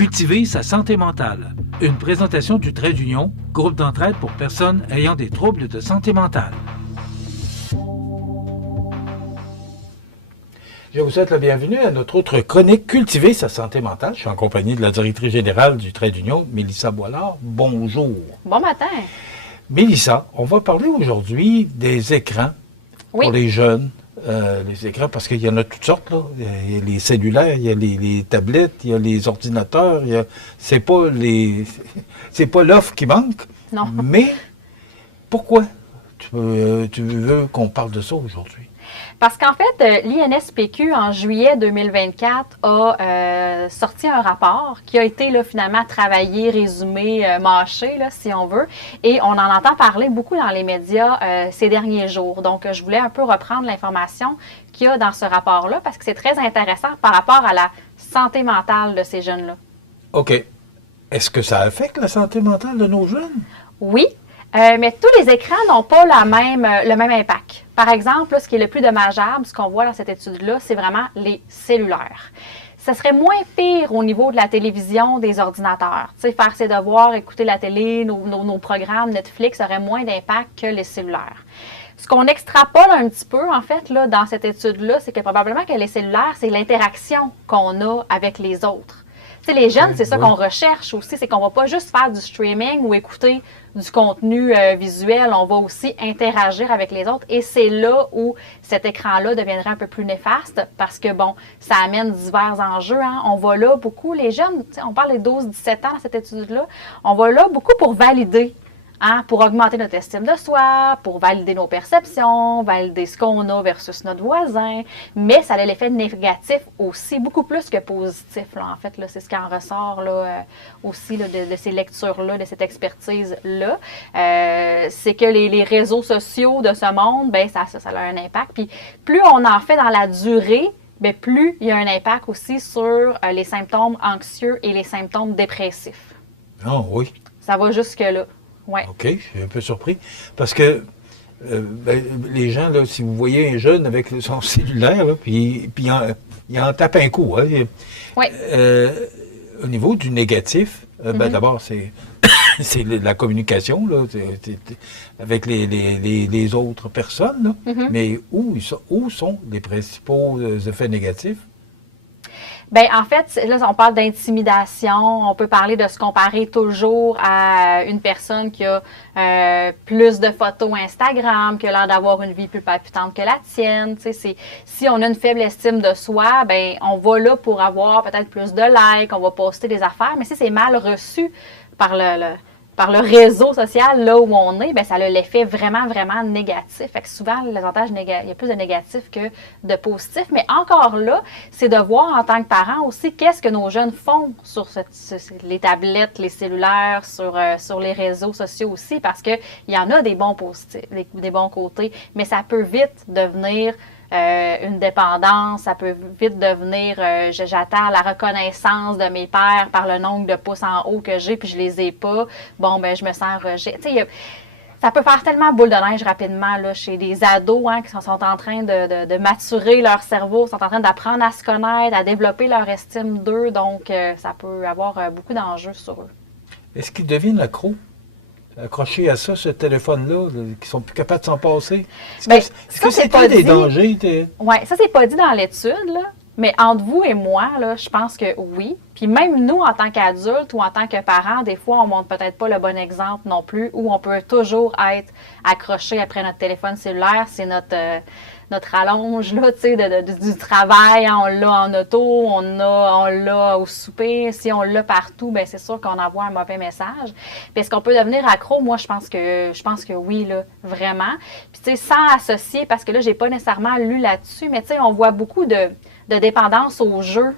Cultiver sa santé mentale. Une présentation du Trait d'Union, groupe d'entraide pour personnes ayant des troubles de santé mentale. Je vous souhaite la bienvenue à notre autre chronique Cultiver sa santé mentale. Je suis en compagnie de la directrice générale du Trait d'Union, Mélissa Boilard. Bonjour. Bon matin. Mélissa, on va parler aujourd'hui des écrans pour les jeunes. Les écrans, parce qu'il y en a toutes sortes, là. Il y a les cellulaires, il y a les tablettes, il y a les ordinateurs, c'est pas l'offre qui manque. Non. Mais pourquoi tu veux qu'on parle de ça aujourd'hui? Parce qu'en fait, l'INSPQ, en juillet 2024, a sorti un rapport qui a été là, finalement travaillé, résumé, mâché, là, si on veut. Et on en entend parler beaucoup dans les médias ces derniers jours. Donc, je voulais un peu reprendre l'information qu'il y a dans ce rapport-là parce que c'est très intéressant par rapport à la santé mentale de ces jeunes-là. OK. Est-ce que ça affecte la santé mentale de nos jeunes? Oui. Mais tous les écrans n'ont pas le même impact. Par exemple, là, ce qui est le plus dommageable, ce qu'on voit dans cette étude-là, c'est vraiment les cellulaires. Ça serait moins pire au niveau de la télévision, des ordinateurs. Tu sais, faire ses devoirs, écouter la télé, nos programmes, Netflix aurait moins d'impact que les cellulaires. Ce qu'on extrapole un petit peu, en fait, là, dans cette étude-là, c'est que probablement que les cellulaires, c'est l'interaction qu'on a avec les autres. Tu sais, les jeunes, c'est ça qu'on recherche aussi, c'est qu'on ne va pas juste faire du streaming ou écouter du contenu visuel, on va aussi interagir avec les autres. Et c'est là où cet écran-là deviendrait un peu plus néfaste parce que, bon, ça amène divers enjeux. Hein. On va là beaucoup, les jeunes, on parle des 12-17 ans dans cette étude-là, on va là beaucoup pour valider. Hein, pour augmenter notre estime de soi, pour valider nos perceptions, valider ce qu'on a versus notre voisin. Mais ça a l'effet négatif aussi, beaucoup plus que positif. Là, en fait, là, c'est ce qui en ressort là, aussi là, de ces lectures-là, de cette expertise-là. C'est que les réseaux sociaux de ce monde, ben, ça a un impact. Puis plus on en fait dans la durée, bien, plus il y a un impact aussi sur les symptômes anxieux et les symptômes dépressifs. Ah oui. Ça va jusque-là. Ouais. OK, je suis un peu surpris. Parce que les gens, là, si vous voyez un jeune avec son cellulaire, là, puis il en tape un coup. Hein, au niveau du négatif, d'abord, c'est la communication là, avec les autres personnes. Là. Mais où sont les principaux effets négatifs? Bien, en fait, là, on parle d'intimidation. On peut parler de se comparer toujours à une personne qui a plus de photos Instagram, qui a l'air d'avoir une vie plus palpitante que la tienne. Tu sais, si on a une faible estime de soi, bien, on va là pour avoir peut-être plus de likes, on va poster des affaires. Mais si c'est mal reçu par le réseau social, là où on est, bien, ça a l'effet vraiment, vraiment négatif. Fait que souvent, il y a plus de négatifs que de positifs. Mais encore là, c'est de voir en tant que parent aussi qu'est-ce que nos jeunes font sur les tablettes, les cellulaires, sur les réseaux sociaux aussi, parce qu'il y en a des bons positifs, des bons côtés, mais ça peut vite devenir une dépendance, ça peut vite devenir j'attends la reconnaissance de mes pairs par le nombre de pouces en haut que j'ai puis je les ai pas. Bon, ben je me sens rejet. Tu sais, ça peut faire tellement boule de neige rapidement là, chez des ados hein, qui sont en train de maturer leur cerveau, sont en train d'apprendre à se connaître, à développer leur estime d'eux. Donc, ça peut avoir beaucoup d'enjeux sur eux. Est-ce qu'ils deviennent accros? Accrochés à ça, ce téléphone-là, qui sont plus capables de s'en passer. Est-ce que c'est pas des dangers? Oui, ça, c'est pas dit dans l'étude, là. Mais entre vous et moi, là, je pense que oui. Puis même nous, en tant qu'adultes ou en tant que parents, des fois, on montre peut-être pas le bon exemple non plus, où on peut toujours être accroché après notre téléphone cellulaire. C'est notre rallonge là, tu sais, du travail. Hein, on l'a en auto, on l'a au souper. Si on l'a partout, bien, c'est sûr qu'on envoie un mauvais message. Puis est-ce qu'on peut devenir accro? Moi, je pense que oui, là, vraiment. Puis tu sais, sans associer, parce que là, j'ai pas nécessairement lu là-dessus, mais tu sais, on voit beaucoup de dépendance aux jeux.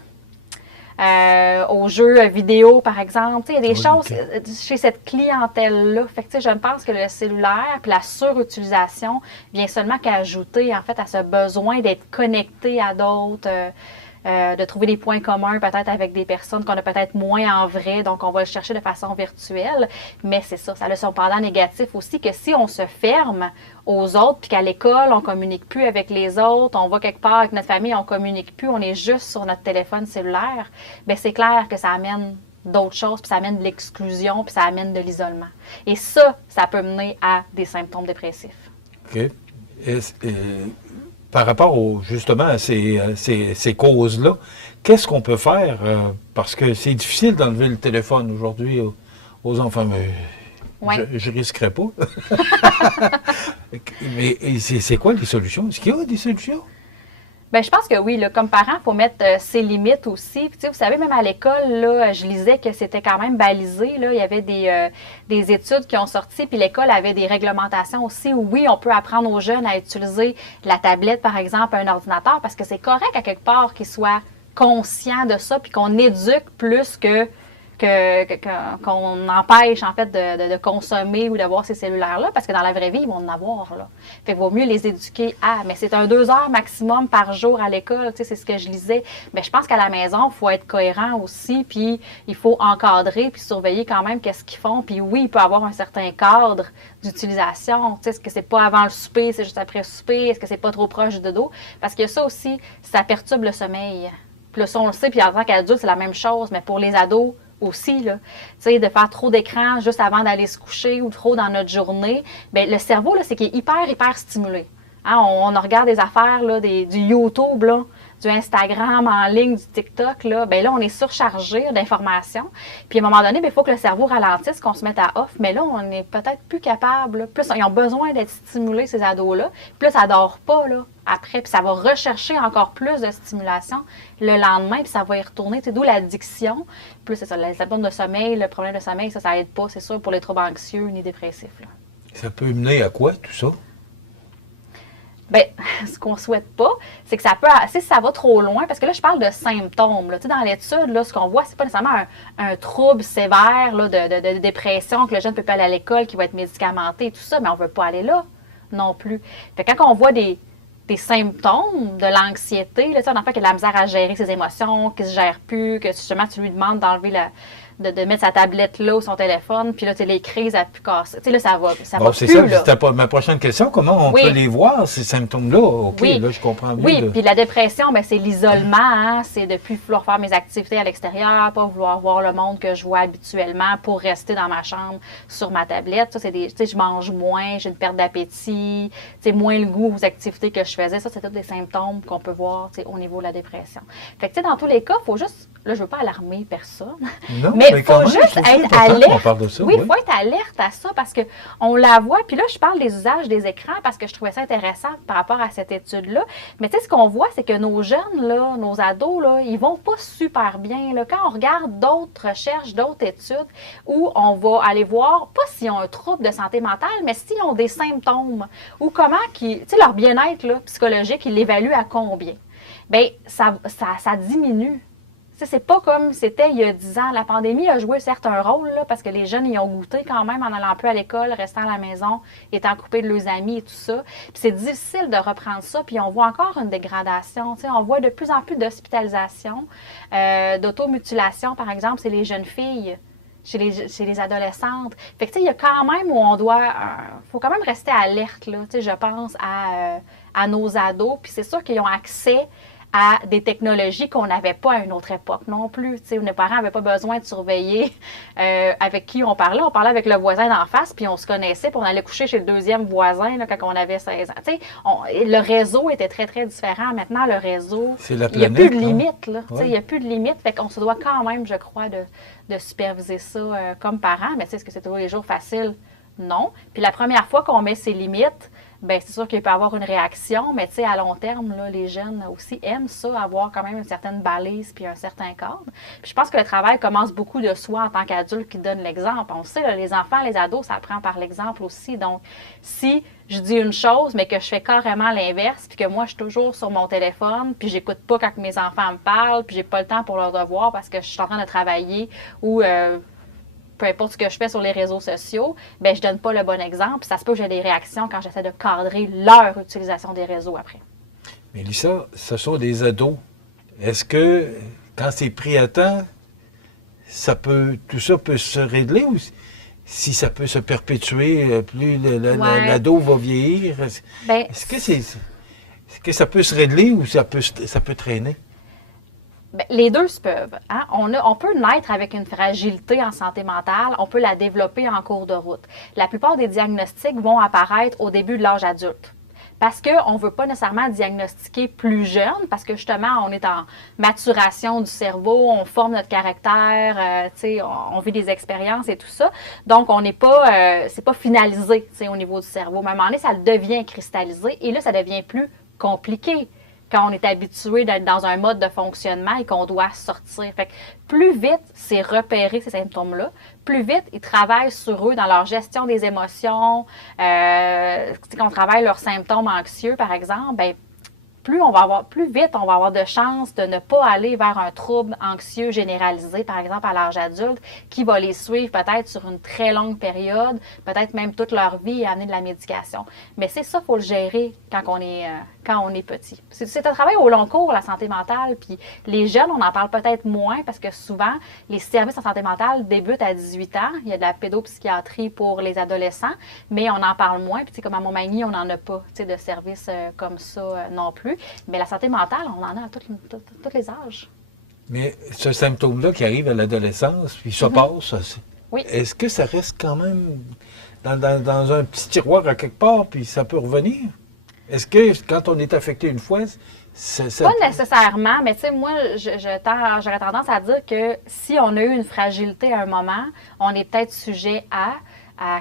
Aux jeux vidéo, par exemple. Il y a des choses chez cette clientèle-là. Fait que, je pense que le cellulaire et la surutilisation vient seulement qu'ajouter en fait, à ce besoin d'être connecté à d'autres, de trouver des points communs peut-être avec des personnes qu'on a peut-être moins en vrai, donc on va le chercher de façon virtuelle. Mais c'est ça a son pendant négatif aussi, que si on se ferme aux autres, puis qu'à l'école, on ne communique plus avec les autres, on va quelque part avec notre famille, on ne communique plus, on est juste sur notre téléphone cellulaire, bien c'est clair que ça amène d'autres choses, puis ça amène de l'exclusion, puis ça amène de l'isolement. Et ça peut mener à des symptômes dépressifs. OK. Par rapport justement à ces causes-là, qu'est-ce qu'on peut faire? Parce que c'est difficile d'enlever le téléphone aujourd'hui aux enfants. Mais je ne risquerais pas. Mais c'est quoi les solutions? Est-ce qu'il y a des solutions? Bien, je pense que oui. Là, comme parent, il faut mettre ses limites aussi. Puis, vous savez, même à l'école, là, je lisais que c'était quand même balisé. Là. Il y avait des études qui ont sorti, puis l'école avait des réglementations aussi où, oui, on peut apprendre aux jeunes à utiliser la tablette, par exemple, un ordinateur, parce que c'est correct à quelque part qu'ils soient conscients de ça, puis qu'on éduque plus qu'on empêche, en fait, de consommer ou d'avoir ces cellulaires-là, parce que dans la vraie vie, ils vont en avoir, là. Fait qu'il vaut mieux les éduquer mais c'est 2 heures maximum par jour à l'école, tu sais, c'est ce que je lisais. Mais je pense qu'à la maison, il faut être cohérent aussi, puis il faut encadrer, puis surveiller quand même qu'est-ce qu'ils font. Puis oui, il peut y avoir un certain cadre d'utilisation, tu sais, est-ce que c'est pas avant le souper, c'est juste après le souper, est-ce que c'est pas trop proche du dodo? Parce que ça aussi, ça perturbe le sommeil. Puis là, ça, on le sait, puis en tant qu'adulte, c'est la même chose, mais pour les ados, aussi, là, tu sais, de faire trop d'écran juste avant d'aller se coucher ou trop dans notre journée, bien, le cerveau, là, c'est qu'il est hyper stimulé. Hein, on regarde des affaires, là, du YouTube, là, du Instagram en ligne, du TikTok, là, bien là, on est surchargé d'informations. Puis à un moment donné, il faut que le cerveau ralentisse, qu'on se mette à off. Mais là, on n'est peut-être plus capable. Là. Plus ils ont besoin d'être stimulés, ces ados-là. Puis là, ça ne dort pas, là, après. Puis ça va rechercher encore plus de stimulation le lendemain, puis ça va y retourner. C'est d'où l'addiction. Plus c'est ça, les symptômes de sommeil, le problème de sommeil, ça aide pas, c'est sûr, pour les troubles anxieux ni dépressifs. Là. Ça peut mener à quoi, tout ça? Bien, ce qu'on ne souhaite pas, c'est que ça peut, si ça va trop loin, parce que là, je parle de symptômes. Là. Tu sais, dans l'étude, là, ce qu'on voit, c'est pas nécessairement un trouble sévère là, de dépression, que le jeune ne peut pas aller à l'école, qui va être médicamenté et tout ça, mais on ne veut pas aller là non plus. Fait que quand on voit des symptômes de l'anxiété, là, un enfant qui a de la misère à gérer ses émotions, qui ne se gère plus, que justement, tu lui demandes d'enlever de mettre sa tablette là ou son téléphone, puis là, les crises à plus casser. Tu sais, là, ça va c'est plus, ça, c'était ma prochaine question. Comment on peut les voir, ces symptômes-là? OK, là, je comprends bien. Oui, puis la dépression, bien, c'est l'isolement. Hein? C'est de ne plus vouloir faire mes activités à l'extérieur, pas vouloir voir le monde que je vois habituellement pour rester dans ma chambre sur ma tablette. Ça, c'est tu sais, je mange moins, j'ai une perte d'appétit, tu sais, moins le goût aux activités que je faisais. Ça, c'est tous des symptômes qu'on peut voir, tu sais, au niveau de la dépression. Fait que, tu sais, dans tous les cas, il faut juste... Là, je ne veux pas alarmer personne. Non, mais il faut juste être alerte. Ça, oui, il faut être alerte à ça parce qu'on la voit. Puis là, je parle des usages des écrans parce que je trouvais ça intéressant par rapport à cette étude-là. Mais tu sais, ce qu'on voit, c'est que nos jeunes, là, nos ados, là, ils vont pas super bien. Là. Quand on regarde d'autres recherches, d'autres études où on va aller voir, pas s'ils ont un trouble de santé mentale, mais s'ils ont des symptômes ou comment tu sais, leur bien-être là, psychologique, ils l'évaluent à combien. Bien, ça diminue. C'est pas comme c'était il y a 10 ans. La pandémie a joué certes un rôle, là, parce que les jeunes y ont goûté quand même en allant peu à l'école, restant à la maison, étant coupés de leurs amis et tout ça. Puis c'est difficile de reprendre ça, puis on voit encore une dégradation. Tu sais, on voit de plus en plus d'hospitalisation, d'automutilation, par exemple, c'est les jeunes filles. Chez les adolescentes. Fait que, tu sais, il y a quand même où on doit... faut quand même rester alerte, là, tu sais, je pense, à nos ados. Puis c'est sûr qu'ils ont accès à des technologies qu'on n'avait pas à une autre époque non plus. Tu sais, nos parents n'avaient pas besoin de surveiller avec qui on parlait. On parlait avec le voisin d'en face, puis on se connaissait, puis on allait coucher chez le deuxième voisin là, quand on avait 16 ans. Tu sais, le réseau était très, très différent. Maintenant, le réseau, il n'y a plus de limite. Là, tu sais, il n'y a plus de limite. Fait qu'on se doit quand même, je crois, de superviser ça comme parents. Mais tu sais, est-ce que c'est tous les jours facile? Non. Puis la première fois qu'on met ses limites, bien, c'est sûr qu'il peut y avoir une réaction, mais tu sais, à long terme, là, les jeunes aussi aiment ça, avoir quand même une certaine balise puis un certain cadre. Puis je pense que le travail commence beaucoup de soi en tant qu'adulte qui donne l'exemple. On sait, là, les enfants, les ados, ça apprend par l'exemple aussi. Donc, si je dis une chose, mais que je fais carrément l'inverse, puis que moi, je suis toujours sur mon téléphone, puis j'écoute pas quand mes enfants me parlent, puis j'ai pas le temps pour leurs devoirs parce que je suis en train de travailler ou... peu importe ce que je fais sur les réseaux sociaux, bien, je ne donne pas le bon exemple. Ça se peut que j'ai des réactions quand j'essaie de cadrer leur utilisation des réseaux après. Mélissa, ce sont des ados. Est-ce que, quand c'est pris à temps, tout ça peut se régler ou si ça peut se perpétuer, plus l'ado va vieillir? Est-ce que ça peut se régler ou ça peut traîner? Bien, les deux se peuvent. Hein? On peut naître avec une fragilité en santé mentale, on peut la développer en cours de route. La plupart des diagnostics vont apparaître au début de l'âge adulte. Parce qu'on ne veut pas nécessairement diagnostiquer plus jeune, parce que justement, on est en maturation du cerveau, on forme notre caractère, on vit des expériences et tout ça. Donc, on n'est pas, c'est pas finalisé au niveau du cerveau. Mais à un moment donné, ça devient cristallisé et là, ça devient plus compliqué quand on est habitué d'être dans un mode de fonctionnement et qu'on doit sortir. Fait que plus vite c'est repéré ces symptômes-là, plus vite ils travaillent sur eux dans leur gestion des émotions. Quand on travaille leurs symptômes anxieux, par exemple, bien, plus vite on va avoir de chances de ne pas aller vers un trouble anxieux généralisé, par exemple à l'âge adulte, qui va les suivre peut-être sur une très longue période, peut-être même toute leur vie et amener de la médication. Mais c'est ça, il faut le gérer quand on est petit. C'est un travail au long cours, la santé mentale, puis les jeunes, on en parle peut-être moins parce que souvent, les services en santé mentale débutent à 18 ans. Il y a de la pédopsychiatrie pour les adolescents, mais on en parle moins. Puis comme à Montmagny, on n'en a pas de services comme ça non plus. Mais la santé mentale, on en a à tous les âges. Mais ce symptôme-là qui arrive à l'adolescence, puis ça passe, oui. Est-ce que ça reste quand même dans un petit tiroir à quelque part, puis ça peut revenir? Est-ce que quand on est affecté une fois, Pas nécessairement, mais tu sais, moi, j'aurais tendance à dire que si on a eu une fragilité à un moment, on est peut-être sujet à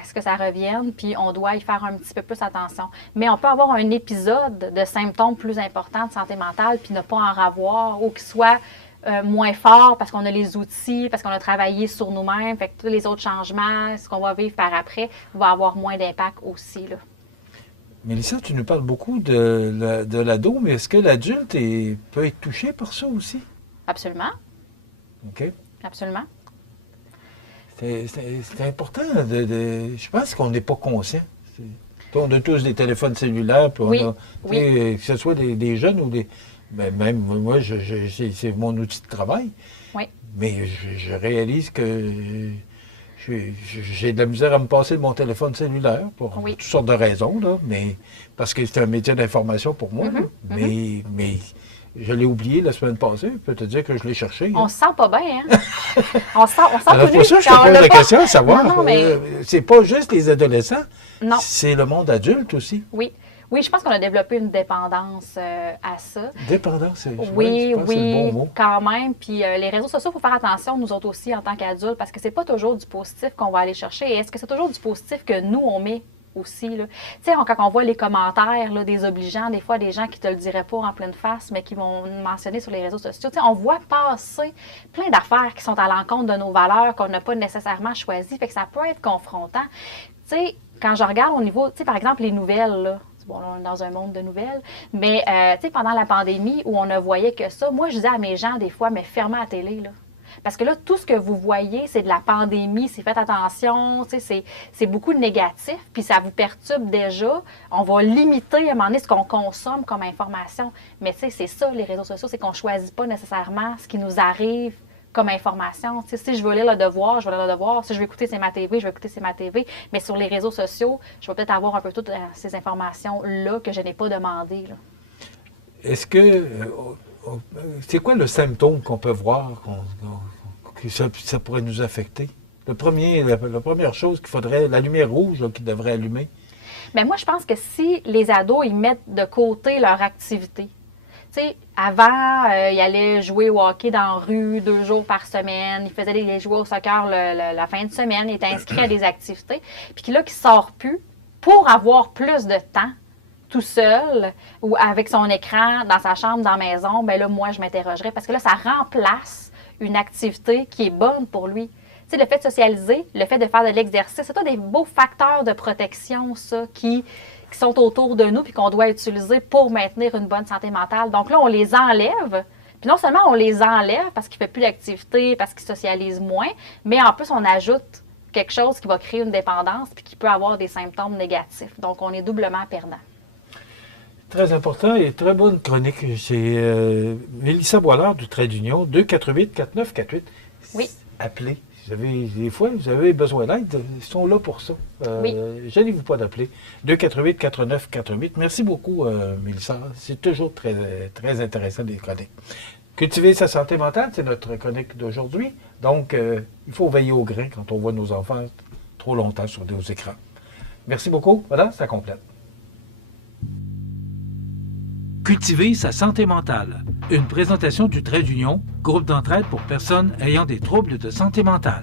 ce que ça revienne, puis on doit y faire un petit peu plus attention. Mais on peut avoir un épisode de symptômes plus importants de santé mentale, puis ne pas en avoir, ou qu'il soit moins fort parce qu'on a les outils, parce qu'on a travaillé sur nous-mêmes. Fait que tous les autres changements, ce qu'on va vivre par après, va avoir moins d'impact aussi, là. Mélissa, tu nous parles beaucoup de l'ado, mais est-ce que l'adulte peut être touché par ça aussi? Absolument. OK. Absolument. C'est important. Je pense qu'on n'est pas conscient. On a tous des téléphones cellulaires, puis oui. Que ce soit des jeunes ou des... Ben, même moi, c'est mon outil de travail. Oui. Mais je réalise que j'ai de la misère à me passer de mon téléphone cellulaire pour toutes sortes de raisons, là, mais parce que c'est un métier d'information pour moi. Mais je l'ai oublié la semaine passée. Je peux te dire que je l'ai cherché. On se sent pas bien, hein? on se sent alors, pour ça, je te pose la question à savoir. Non, mais... c'est pas juste les adolescents. Non. C'est le monde adulte aussi. Oui. Oui, je pense qu'on a développé une dépendance à ça. Dépendance, c'est oui, c'est le bon mot. Quand même. Puis les réseaux sociaux, il faut faire attention, nous autres aussi, en tant qu'adultes, parce que c'est pas toujours du positif qu'on va aller chercher. Et est-ce que c'est toujours du positif que nous, on met aussi, là? Tu sais, quand on voit les commentaires là, désobligeants, des fois, des gens qui te le diraient pas en pleine face, mais qui vont mentionner sur les réseaux sociaux, tu sais, on voit passer plein d'affaires qui sont à l'encontre de nos valeurs, qu'on n'a pas nécessairement choisies. Fait que ça peut être confrontant. Tu sais, quand je regarde au niveau, tu sais, par exemple, les nouvelles, là, bon, là, on est dans un monde de nouvelles, mais tu sais, pendant la pandémie où on ne voyait que ça, moi, je disais à mes gens des fois, mais fermez la télé, là. Parce que là, tout ce que vous voyez, c'est de la pandémie, c'est faites attention, tu sais, c'est beaucoup de négatif, puis ça vous perturbe déjà. On va limiter à un moment donné ce qu'on consomme comme information. Mais tu sais, c'est ça, les réseaux sociaux, c'est qu'on ne choisit pas nécessairement ce qui nous arrive comme information. Tu sais, si je veux lire le devoir, je vais lire le devoir. Si je veux écouter C'est ma TV, je vais écouter C'est ma TV. Mais sur les réseaux sociaux, je vais peut-être avoir un peu toutes ces informations-là que je n'ai pas demandées. Là. Est-ce que... c'est quoi le symptôme qu'on peut voir que ça pourrait nous affecter? La première chose qu'il faudrait, la lumière rouge là, qui devrait allumer. Bien, moi, je pense que si les ados, ils mettent de côté leur activité, tu sais, avant, ils allaient jouer au hockey dans la rue 2 jours par semaine. Ils faisaient des jouer au soccer la fin de semaine. Ils étaient inscrits à des activités. Puis là, qu'ils ne sortent plus pour avoir plus de temps tout seul ou avec son écran dans sa chambre, dans la maison, bien là, moi, je m'interrogerais parce que là, ça remplace une activité qui est bonne pour lui. Tu sais, le fait de socialiser, le fait de faire de l'exercice, c'est tous des beaux facteurs de protection, ça, qui sont autour de nous puis qu'on doit utiliser pour maintenir une bonne santé mentale. Donc là, on les enlève. Puis non seulement on les enlève parce qu'il ne fait plus d'activité, parce qu'il socialise moins, mais en plus, on ajoute quelque chose qui va créer une dépendance puis qui peut avoir des symptômes négatifs. Donc, on est doublement perdant. Très important et très bonne chronique. C'est Mélissa Boilard du Trait d'Union, 248-4948. Oui. Appelez. Des fois, vous avez besoin d'aide. Ils sont là pour ça. Oui. Gênez-vous pas d'appeler. 248-4948. Merci beaucoup, Mélissa. C'est toujours très, très intéressant, les chroniques. Cultiver sa santé mentale, c'est notre chronique d'aujourd'hui. Donc, il faut veiller au grain quand on voit nos enfants trop longtemps sur des écrans. Merci beaucoup. Voilà, ça complète. Cultiver sa santé mentale. Une présentation du Trait d'Union, groupe d'entraide pour personnes ayant des troubles de santé mentale.